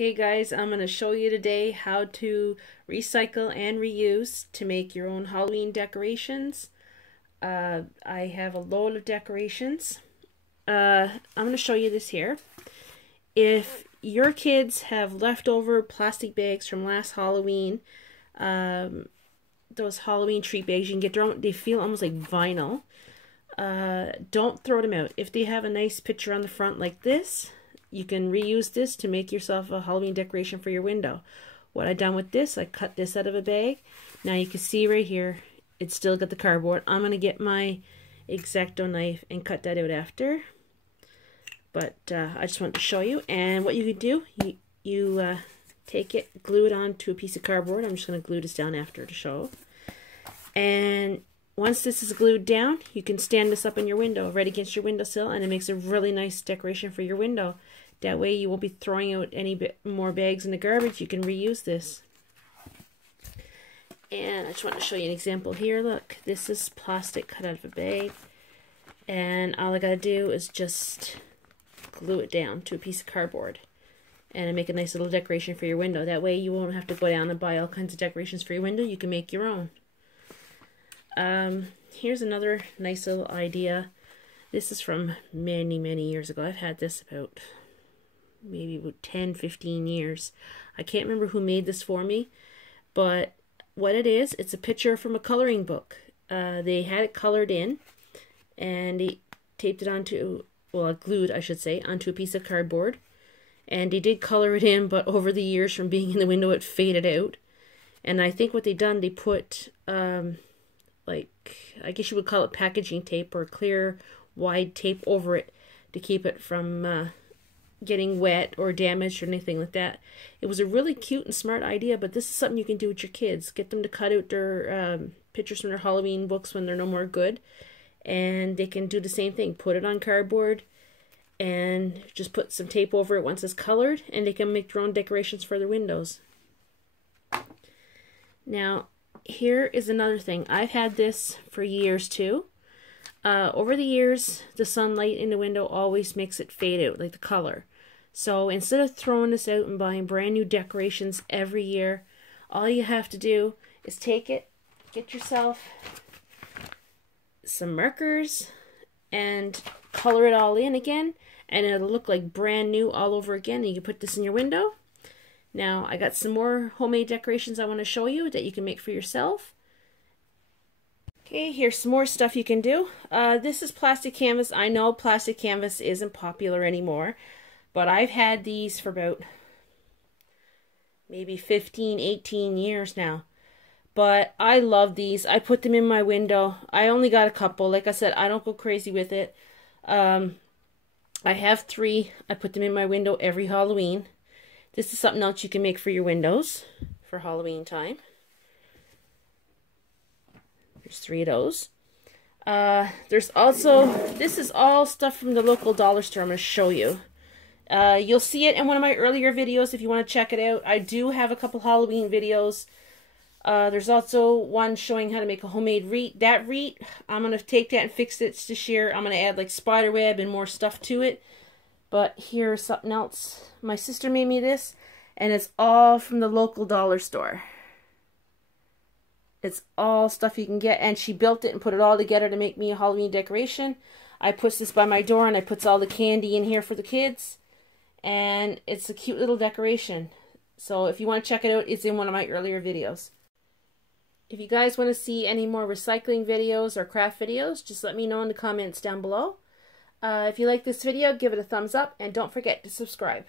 Okay guys, I'm going to show you today how to recycle and reuse to make your own Halloween decorations. I have a load of decorations. I'm going to show you this here. If your kids have leftover plastic bags from last Halloween, those Halloween treat bags, you can get their own, they feel almost like vinyl. Don't throw them out. If they have a nice picture on the front like this, you can reuse this to make yourself a Halloween decoration for your window. What I done with this, I cut this out of a bag. Now you can see right here, it's still got the cardboard. I'm going to get my X-Acto knife and cut that out after. But I just wanted to show you. And what you could do, you take it, glue it onto a piece of cardboard. I'm just going to glue this down after to show. And once this is glued down, you can stand this up in your window, right against your windowsill, and it makes a really nice decoration for your window. That way you won't be throwing out any more bags in the garbage. You can reuse this. And I just want to show you an example here. Look, this is plastic cut out of a bag. And all I got to do is just glue it down to a piece of cardboard. And make a nice little decoration for your window. That way you won't have to go down and buy all kinds of decorations for your window. You can make your own. Here's another nice little idea. This is from many years ago. I've had this about maybe 10-15 years. I can't remember who made this for me, but what it is, it's a picture from a coloring book. They had it colored in, and they taped it onto, well, glued, I should say, onto a piece of cardboard. And they did color it in, but over the years from being in the window, it faded out. And I think what they done, they put like, I guess you would call it packaging tape or clear wide tape over it to keep it from getting wet or damaged or anything like that. It was a really cute and smart idea, but this is something you can do with your kids. Get them to cut out their pictures from their Halloween books when they're no more good, and they can do the same thing. Put it on cardboard and just put some tape over it once it's colored, and they can make their own decorations for their windows. Now, here is another thing. I've had this for years too. Over the years, the sunlight in the window always makes it fade out, like the color. So instead of throwing this out and buying brand new decorations every year, all you have to do is take it, get yourself some markers, and color it all in again, and it'll look like brand new all over again. And you can put this in your window. Now, I got some more homemade decorations I want to show you that you can make for yourself. Okay, here's some more stuff you can do. This is plastic canvas. I know plastic canvas isn't popular anymore, but I've had these for about maybe 15-18 years now. But I love these. I put them in my window. I only got a couple. Like I said, I don't go crazy with it. I have 3. I put them in my window every Halloween. This is something else you can make for your windows for Halloween time. There's 3 of those. There's also, this is all stuff from the local dollar store I'm going to show you. You'll see it in one of my earlier videos if you want to check it out. I do have a couple Halloween videos. There's also one showing how to make a homemade wreath. That wreath, I'm going to take that and fix it this year. I'm going to add like spider web and more stuff to it. But here's something else. My sister made me this, and it's all from the local dollar store. It's all stuff you can get, and she built it and put it all together to make me a Halloween decoration. I put this by my door, and I put all the candy in here for the kids, and it's a cute little decoration. So if you want to check it out, it's in one of my earlier videos. If you guys want to see any more recycling videos or craft videos, just let me know in the comments down below. If you like this video, give it a thumbs up, and don't forget to subscribe.